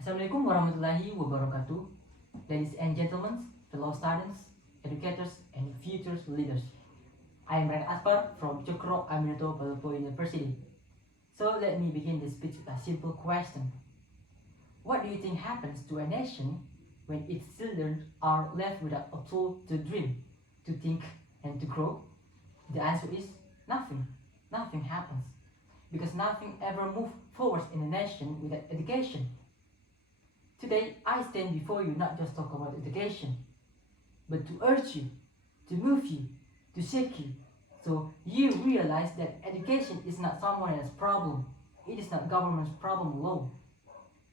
Assalamualaikum warahmatullahi wabarakatuh. Ladies and gentlemen, fellow students, educators, and future leaders. I am Atfar from Cokroaminoto University. So let me begin this speech with a simple question. What do you think happens to a nation when its children are left without a tool to dream, to think, and to grow? The answer is nothing. Nothing happens. Because nothing ever moves forward in a nation without education. Today, I stand before you not just talk about education, but to urge you, to move you, to shake you, so you realize that education is not someone else's problem. It is not government's problem alone.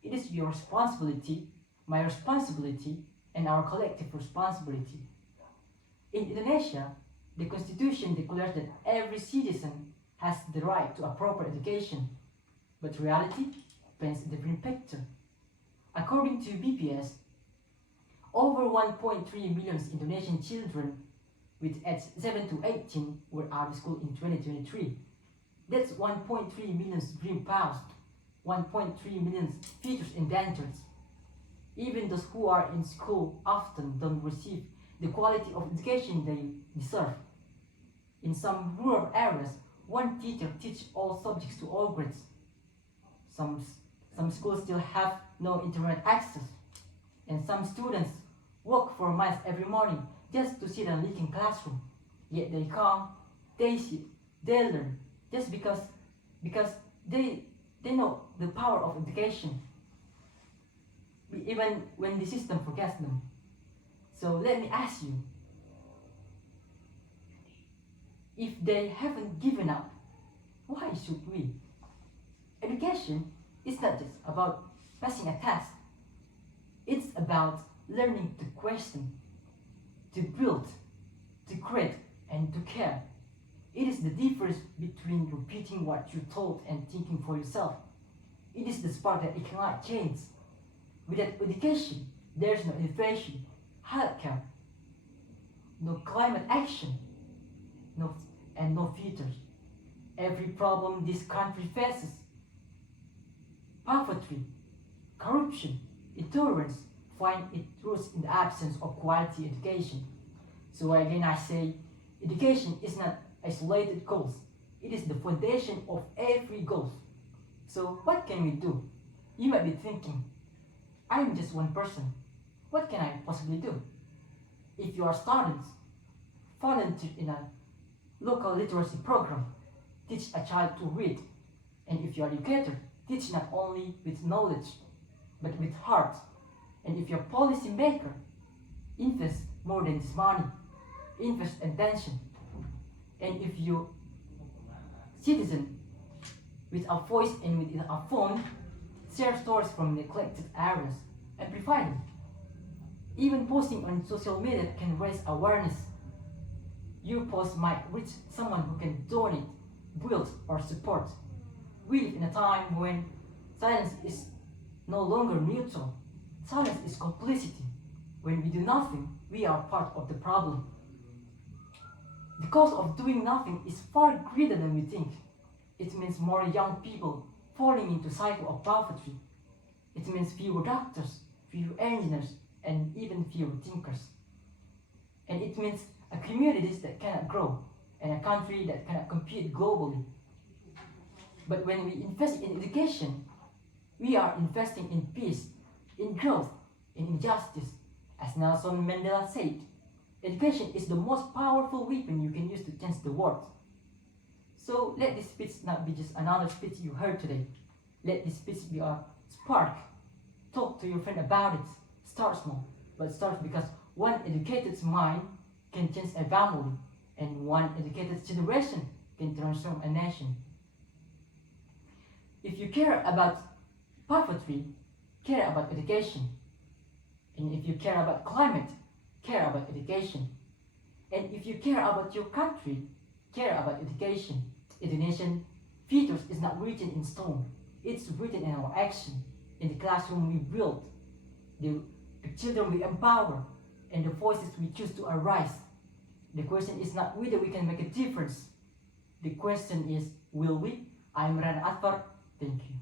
It is your responsibility, my responsibility, and our collective responsibility. In Indonesia, the Constitution declares that every citizen has the right to a proper education, but reality paints a different picture. According to BPS, over 1.3 million Indonesian children with age 7 to 18 were out of school in 2023. That's 1.3 million dream paused, 1.3 million futures endangered. Even those who are in school often don't receive the quality of education they deserve. In some rural areas, one teacher teaches all subjects to all grades. Some schools still have no internet access, and some students walk for miles every morning just to sit and leak in classroom. Yet they come, they sit, they learn, just because they know the power of education, even when the system forgets them. So let me ask you, if they haven't given up, why should we? Education is not just about passing a test. It's about learning to question, to build, to create, and to care. It is the difference between repeating what you're told and thinking for yourself. It is the spark that ignites change. Without education, there's no innovation, healthcare, no climate action, no future. Every problem this country faces, poverty, corruption, intolerance, find its roots in the absence of quality education. So again I say, education is not isolated goals. It is the foundation of every goal. So what can we do? You might be thinking, I am just one person. What can I possibly do? If you are students, volunteer in a local literacy program, teach a child to read. And if you are educator, teach not only with knowledge, but with heart. And if you're a policy maker, invest more than this money. Invest attention. And if you citizen with a voice and with a phone, share stories from neglected areas, amplify them. Even posting on social media can raise awareness. Your post might reach someone who can donate, build, or support. We live in a time when silence is no longer neutral. Silence is complicity. When we do nothing, we are part of the problem. The cost of doing nothing is far greater than we think. It means more young people falling into cycle of poverty. It means fewer doctors, fewer engineers, and even fewer thinkers. And it means a communities that cannot grow and a country that cannot compete globally. But when we invest in education, we are investing in peace, in growth, in injustice. As Nelson Mandela said, education is the most powerful weapon you can use to change the world. So let this speech not be just another speech you heard today. Let this speech be a spark. Talk to your friend about it. Start small, but start because one educated mind can change a family, and one educated generation can transform a nation. If you care about poverty, care about education. And if you care about climate, care about education. And if you care about your country, care about education. Indonesian futures is not written in stone. It's written in our action, in the classroom we build, the children we empower, and the voices we choose to arise. The question is not whether we can make a difference. The question is, will we? I'm Atfar. Thank you.